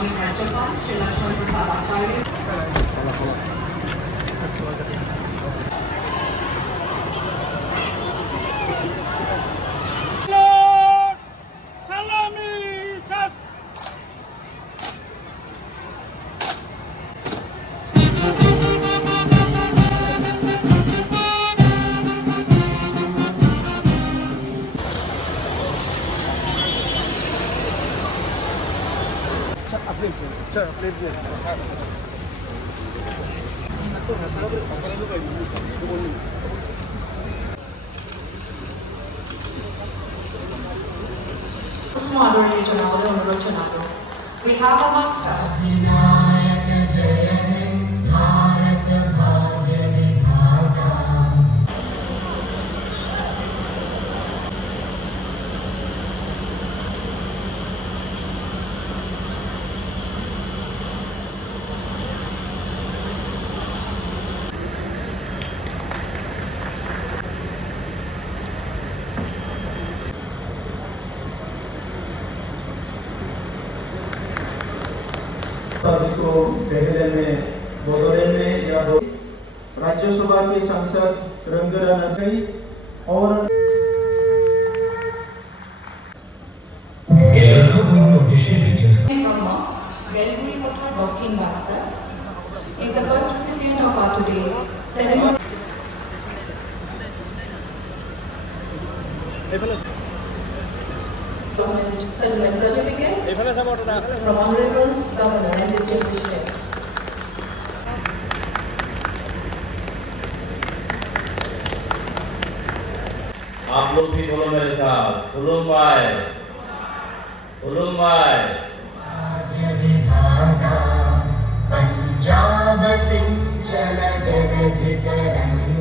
माननीय राज्यपाल Shri Lakshman Prasad Acharya. We have amongst us को पहले में बदले में या राज्यसभा के सांसद रंगरानकई और is the first recipient of our today's ceremony. Settlement certificate from Honorable Governor and distinguished guests. आप लोग भी बोलो मेरे साथ, उलूम भाई, उलूम भाई। पंजाब सिंचन जलधि तरंग